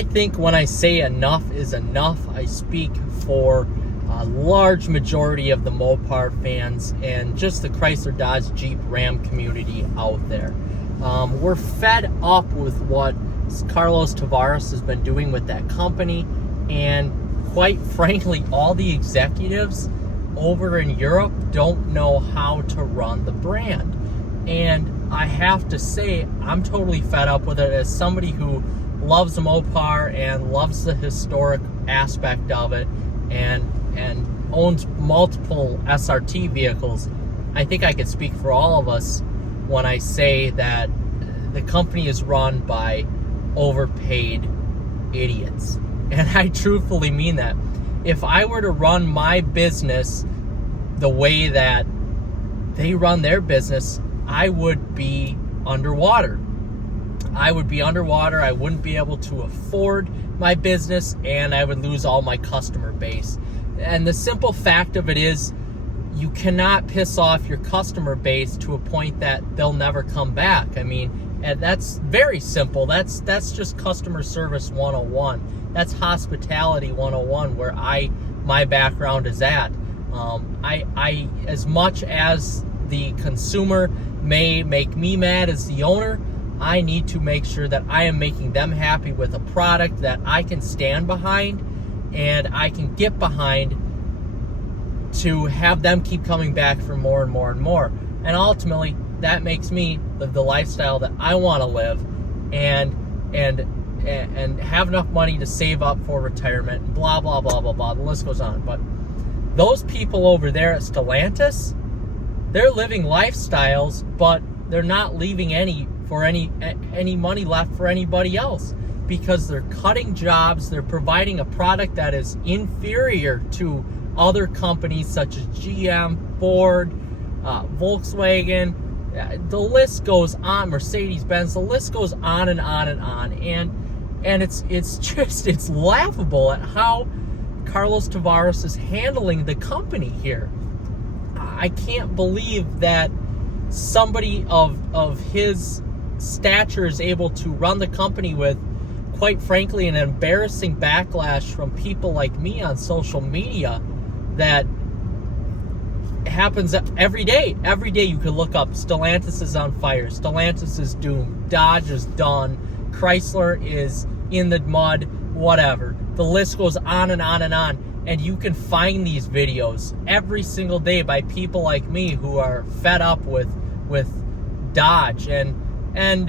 I think when I say enough is enough, I speak for a large majority of the Mopar fans and just the Chrysler, Dodge, Jeep, Ram community out there. We're fed up with what Carlos Tavares has been doing with that company, and quite frankly, all the executives over in Europe don't know how to run the brand. And I have to say, I'm totally fed up with it. As somebody who loves Mopar and loves the historic aspect of it and owns multiple SRT vehicles, I think I can speak for all of us when I say that the company is run by overpaid idiots. And I truthfully mean that. If I were to run my business the way that they run their business, I would be underwater. I wouldn't be able to afford my business, and I would lose all my customer base. And the simple fact of it is, you cannot piss off your customer base to a point that they'll never come back. I mean, and that's very simple. That's just customer service 101. That's hospitality 101, where my background is at. I as much as the consumer may make me mad as the owner, I need to make sure that I am making them happy with a product that I can stand behind and I can get behind to have them keep coming back for more and more and more. And ultimately, that makes me live the lifestyle that I want to live and have enough money to save up for retirement, blah, blah, blah, blah, blah. The list goes on. But those people over there at Stellantis, they're living lifestyles, but they're not leaving any money left for anybody else, because they're cutting jobs. They're providing a product that is inferior to other companies such as GM, Ford, Volkswagen. The list goes on. Mercedes-Benz. The list goes on and on and on. And it's laughable at how Carlos Tavares is handling the company here. I can't believe that somebody of his stature is able to run the company with, quite frankly, an embarrassing backlash from people like me on social media that happens every day. Every day you can look up Stellantis is on fire, Stellantis is doomed, Dodge is done, Chrysler is in the mud, whatever. The list goes on and on and on. And you can find these videos every single day by people like me who are fed up with Dodge. And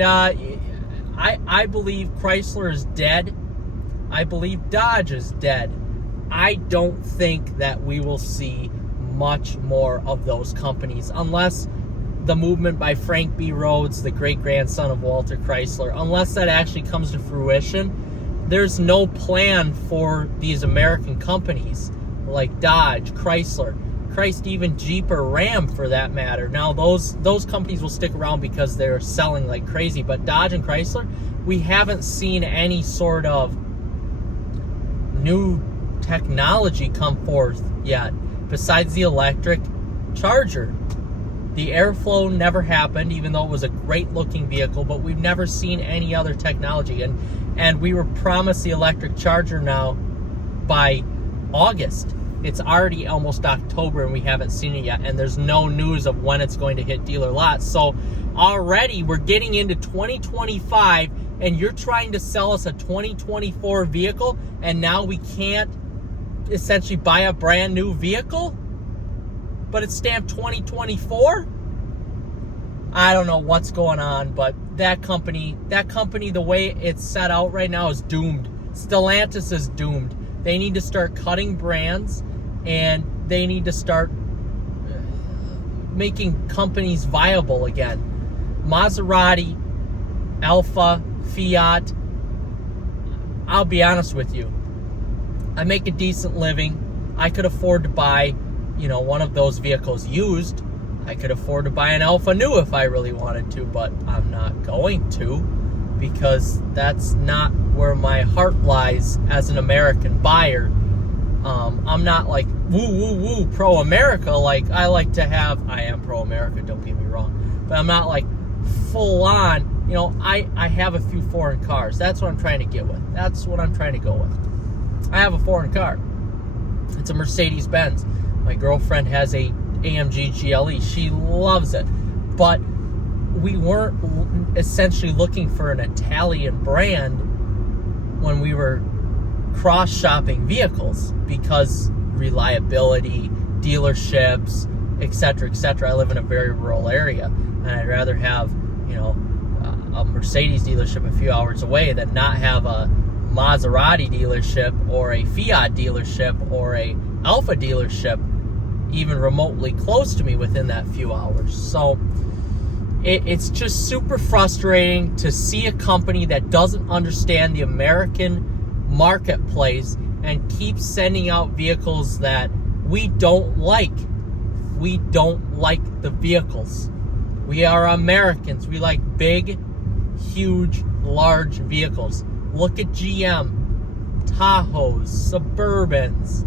I believe Chrysler is dead. I believe Dodge is dead. I don't think that we will see much more of those companies unless the movement by Frank B. Rhodes, the great-grandson of Walter Chrysler, unless that actually comes to fruition. There's no plan for these American companies like Dodge, Chrysler, even Jeep or Ram for that matter. Now, those companies will stick around because they're selling like crazy, but Dodge and Chrysler, we haven't seen any sort of new technology come forth yet besides the electric Charger. The airflow never happened, even though it was a great-looking vehicle, but we've never seen any other technology. And we were promised the electric Charger now by August. It's already almost October, and we haven't seen it yet, and there's no news of when it's going to hit dealer lots. So already we're getting into 2025, and you're trying to sell us a 2024 vehicle, and now we can't essentially buy a brand new vehicle? But it's stamped 2024? I don't know what's going on, but that company, the way it's set out right now is doomed. Stellantis is doomed. They need to start cutting brands, and they need to start making companies viable again. Maserati, Alfa, Fiat. I'll be honest with you. I make a decent living. I could afford to buy, one of those vehicles used. I could afford to buy an Alfa new if I really wanted to, but I'm not going to, because that's not where my heart lies as an American buyer. I'm not like woo pro-America like I like to have. I am pro-America, don't get me wrong, but I'm not like full on, I have a few foreign cars. That's what I'm trying to get with. That's what I'm trying to go with. I have a foreign car. It's a Mercedes-Benz. My girlfriend has a AMG GLE. She loves it. But we weren't essentially looking for an Italian brand when we were cross-shopping vehicles, because reliability, dealerships, etc., etc. I live in a very rural area, and I'd rather have, a Mercedes dealership a few hours away than not have a Maserati dealership or a Fiat dealership or a Alfa dealership even remotely close to me within that few hours. So it's just super frustrating to see a company that doesn't understand the American marketplace and keeps sending out vehicles that we don't like. We don't like the vehicles. We are Americans. We like big, huge, large vehicles. Look at GM, Tahoes, Suburbans,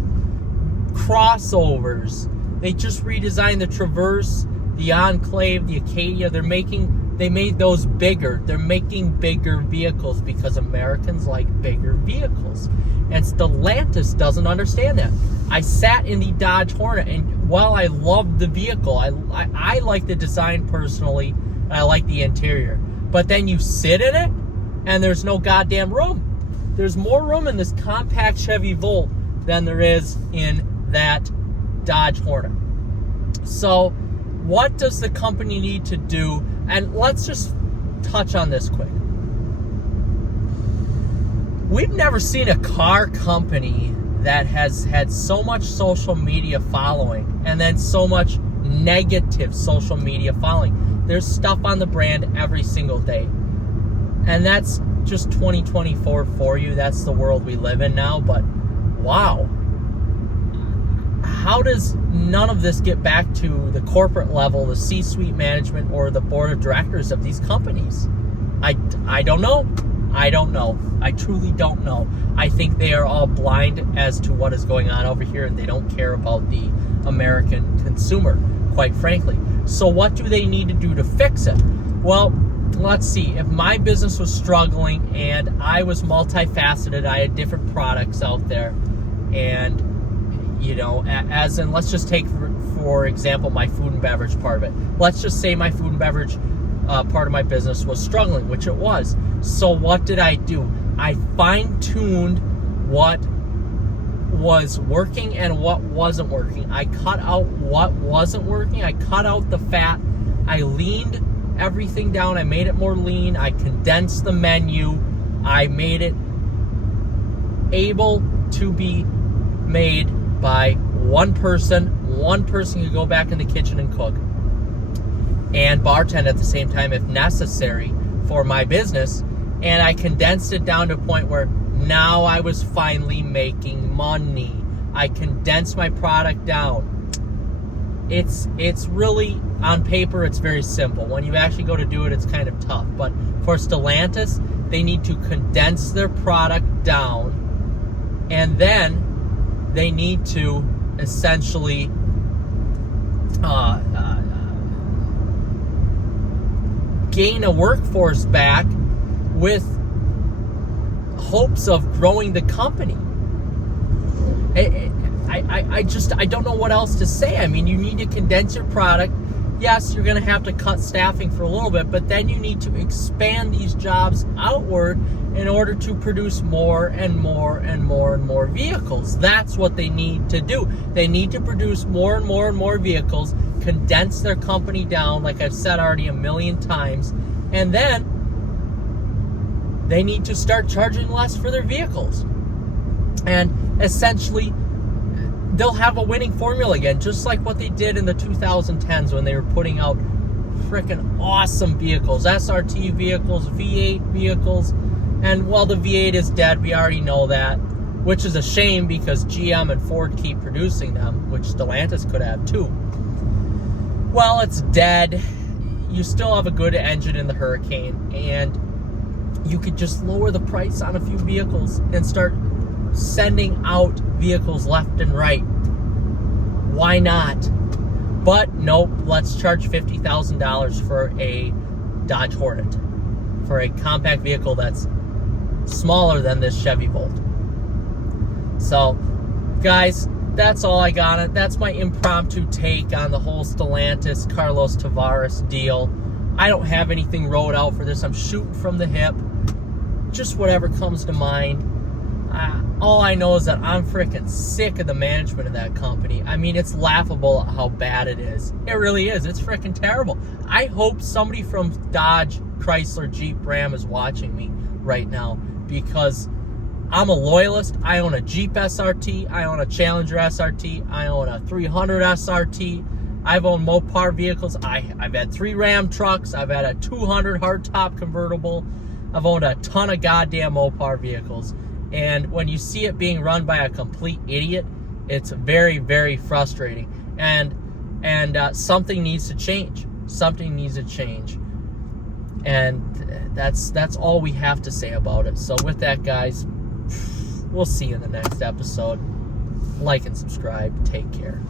crossovers. They just redesigned the Traverse, the Enclave, the Acadia. They made those bigger. They're making bigger vehicles because Americans like bigger vehicles. And Stellantis doesn't understand that. I sat in the Dodge Hornet, and while I loved the vehicle, I like the design personally, and I like the interior. But then you sit in it, and there's no goddamn room. There's more room in this compact Chevy Volt than there is in that Dodge Hornet. So what does the company need to do? And let's just touch on this quick. We've never seen a car company that has had so much social media following and then so much negative social media following. There's stuff on the brand every single day. And that's just 2024 for you. That's the world we live in now. But wow. How does none of this get back to the corporate level, the C-suite management, or the board of directors of these companies? I don't know. I don't know. I truly don't know. I think they are all blind as to what is going on over here, and they don't care about the American consumer, quite frankly. So what do they need to do to fix it? Well, let's see. If my business was struggling and I was multifaceted, I had different products out there, and as in, let's just take, for example, my food and beverage part of it. Let's just say my food and beverage part of my business was struggling, which it was. So what did I do? I fine-tuned what was working and what wasn't working. I cut out what wasn't working. I cut out the fat. I leaned everything down. I made it more lean. I condensed the menu. I made it able to be made by one person. One person could go back in the kitchen and cook and bartend at the same time if necessary for my business. And I condensed it down to a point where now I was finally making money. I condensed my product down. It's really, on paper, it's very simple. When you actually go to do it, it's kind of tough. But for Stellantis, they need to condense their product down, and then they need to essentially gain a workforce back with hopes of growing the company. I don't know what else to say. I mean, you need to condense your product. Yes, you're going to have to cut staffing for a little bit, but then you need to expand these jobs outward in order to produce more and more and more and more vehicles. That's what they need to do. They need to produce more and more and more vehicles, condense their company down, like I've said already a million times, and then they need to start charging less for their vehicles. And essentially, they'll have a winning formula again, just like what they did in the 2010s when they were putting out freaking awesome vehicles, SRT vehicles, V8 vehicles. And while the V8 is dead, we already know that, which is a shame because GM and Ford keep producing them, which Stellantis could have too. Well, it's dead. You still have a good engine in the Hurricane, and you could just lower the price on a few vehicles and start sending out vehicles left and right. Why not? But nope, let's charge $50,000 for a Dodge Hornet. for a compact vehicle that's smaller than this Chevy Volt. So, guys, that's all I got. That's my impromptu take on the whole Stellantis Carlos Tavares deal. I don't have anything wrote out for this. I'm shooting from the hip. Just whatever comes to mind. All I know is that I'm freaking sick of the management of that company. I mean, it's laughable how bad it is. It really is. It's freaking terrible. I hope somebody from Dodge, Chrysler, Jeep, Ram is watching me right now, because I'm a loyalist. I own a Jeep SRT. I own a Challenger SRT. I own a 300 SRT. I've owned Mopar vehicles. I've had 3 Ram trucks. I've had a 200 hardtop convertible. I've owned a ton of goddamn Mopar vehicles. And when you see it being run by a complete idiot, it's very, very frustrating. And something needs to change. Something needs to change. And that's all we have to say about it. So with that, guys, we'll see you in the next episode. Like and subscribe. Take care.